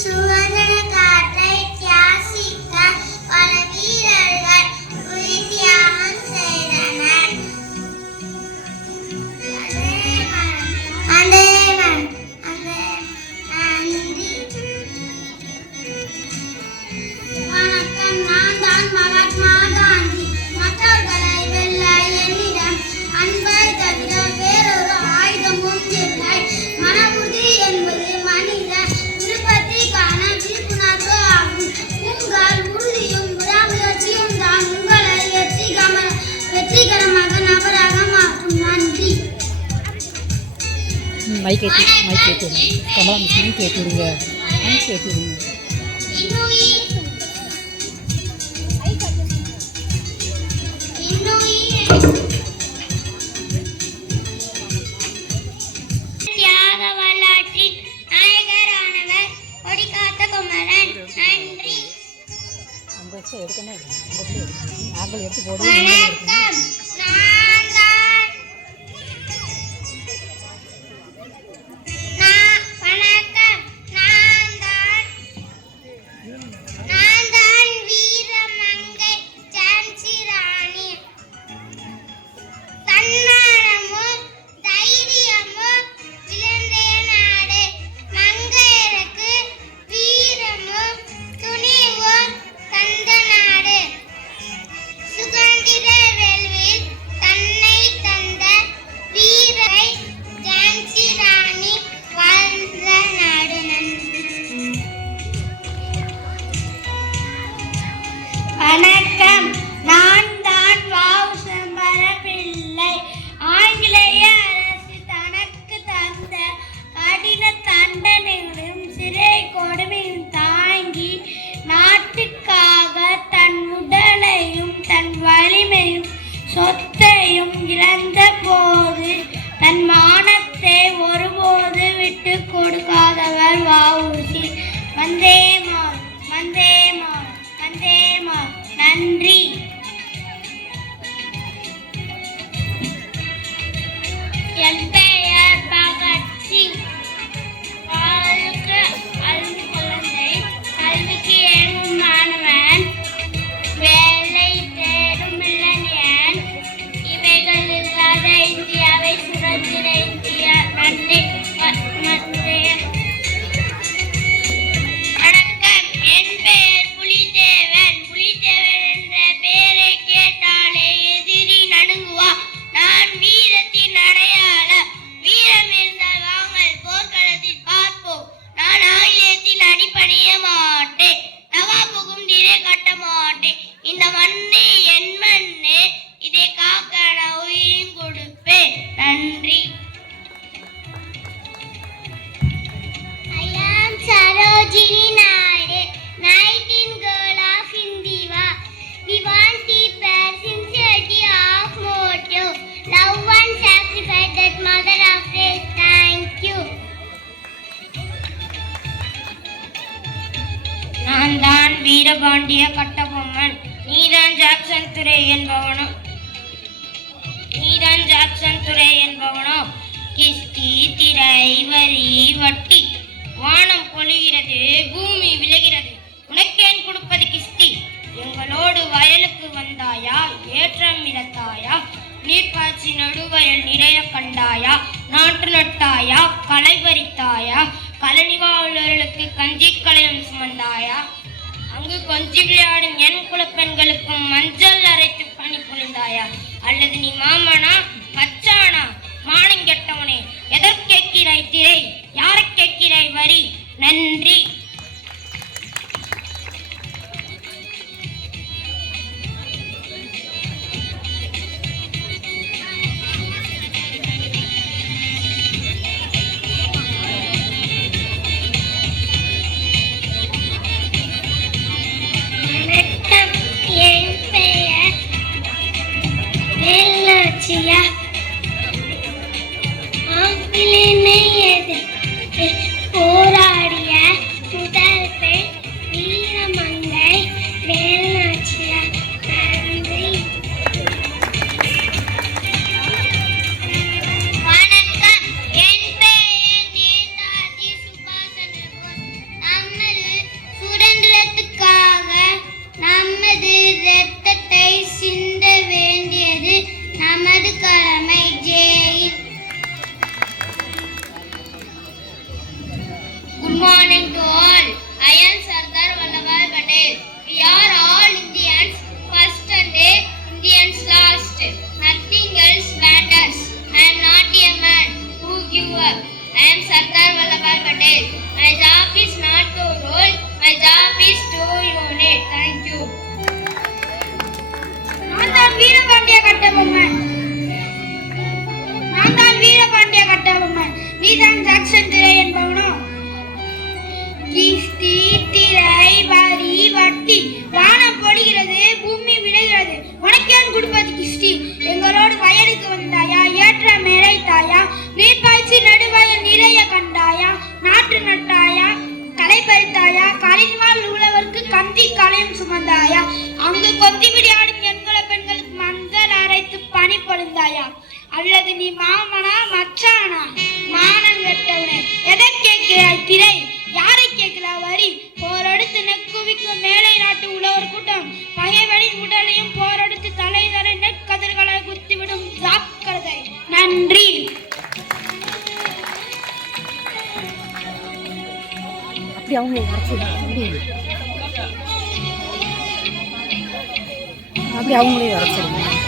சுதந்திர காற்றை தியாசிக்க பல வீரர்கள் உயிர் தியாகம் செய்தனர். நன்றி. வணக்கம். நான் தான் மகாத்மா காந்தி. மற்றவர்களை வெல்ல என்னிடம் அன்பை தவிர வேறொரு ஆயுதமும் இல்லை. மன உறுதி என்பது மனித விருப்பத்திற்கான விழிப்புணர்வு ஆகும். உங்கள் உறுதியும் விடாமுயற்சியும் தான் உங்களை வெற்றிகரமாக நபராக மாற்றும். நன்றி. மைக் கேட்டு கமலா மிஷின் கேட்டுடுங்க. தியாக வரலாற்றின் நாயகரானவர் கொடிகாத்த குமரன். நன்றி. வணக்கம். நான் தான் வீரமங்கை ஜான்சி ராணி. தன்மானமும் தைரியமும் விளைந்த நாடு. மங்கையருக்கு வீரமும் துணிவும் தந்த நாடு. சுதந்திர வேள்வியில் தன்னை தந்த வீரை ஜான்சி ராணி வாழ்ந்த நாடு. வணக்கம். நான் தான் வாவு சிதம்பர பிள்ளை. ஆங்கிலேய அரசு தனக்கு தந்த கடின தண்டனைகளும் சிறை கொடுமையும் தாங்கி நாட்டுக்காக தன் உடலையும் தன் வலிமையும் சொத்தையும் இழந்த போது தன் மானத்தை ஒருபோது விட்டு கொடுக்காதவர் வ.உ.சி. வந்தே மாதரம், வந்தே மாதரம், வந்தே மாதரம். நன்றி. என் பெயர் பகத்சிங். வாழ்க அன்பு குழந்தை, கல்விக்கு ஏங்கும் மாணவன், வேலை தேடும் இளைஞன், இவைகள் இல்லாத இந்தியாவை சுதந்திர இந்தியா. நன்றி. வணக்கம். என் பெயர் புலிதேவன். புலிதேவன் என்ற பெயரை கேட்டாலே எதிரி நடுங்குவா. நான் வீரத்தின் அடையாளம். வீரம் இருந்தால் வாங்கள் போர்க்களத்தில் பார்ப்போம். நான் ஆங்கிலேயத்தின் அடிபணிய மாட்டேன். நவாபுக்கும் திரை கட்ட மாட்டேன். இந்த மண்ணு என் மண்ணு. இதை காக்க நான் உயிரும் கொடுப்பேன். நன்றி. I am Sarojini Naidu, Nightingale of India. We want people sincerity of motive, love and sacrifice that mother of faith. Thank you. நான் தான் வீரபாண்டிய கட்டபொம்மன். நீதான் ஜாக்சன் துரை என்பவனோ கிஸ்தி திரை வரி வட்டி. வானம் பொழிகிறது, பூமி விளைகிறது, உனக்கேன் கொடுப்பது கிஸ்தி? எங்களோடு வயலுக்கு வந்தாயா, ஏற்றம் இறத்தாயா, நீர்ப்பாய்ச்சி நடுவயல் நிறைய கண்டாயா, நாட்டு நட்டாயா, களை பறித்தாயா, கலனிவாளர்களுக்கு கஞ்சி களையம் சுமந்தாயா, அங்கு கொஞ்சி விளையாடும் என் குலப்பெண்களுக்கும் மஞ்சள் அரைத்து பணி புரிந்தாயா? அல்லது நீ மாமனா மச்சானா? மானம் கெட்டவனே, எதற்கு கேட்கிறாய் திரை, யாரை கேட்கிறாய் வரி? நன்றி. வணக்கம். என் பெயர் வேலுநாச்சியா. ஆங்கிலேயனை எதிர்த்து போராடிய முதல் பெண் வீரமங்கை வேலுநாச்சியா. நன்றி. வணக்கம். என் பெயர் நேதாஜி சுபாஷ் சந்திர போஸ். புத்தி. வானம் பொழிகிறது, பூமி விளைகிறது, உனக்கேன் குடும்பத்து கிஷ்டி. எங்களோடு வயலுக்கு வந்தாயா, ஏற்ற மேலைத்தாயா, நீர் பாய்ச்சி நடுவயல் நிறைய கண்டாயா, நாற்று நட்டாயா, களை பறித்தாயா, களின்வாள் உழவர்க்கு கந்தி களையும் சுமந்தாயா, அங்கு கொத்தி விளையாடும் எண்குல பெண்களுக்கு மஞ்சள் அரைத்து பனி பொழிந்தாயா, அல்லது நீ மாமனா மச்சானா மானங்கட்டவனே, எதை கேட்கிறாய் திரை, யாரை கேட்கிறா வரி, போரடுத்து நெக்குவிக்கும் மேலை நாட்டு உழவர் கூட்டம் பகைவனின் உடலையும் போரடுத்து தலைதரை நெற்கதிர்களை குத்திவிடும் ஜாக்கிரதை. நன்றி. அப்படி அவங்களே வர சொல்லுங்க.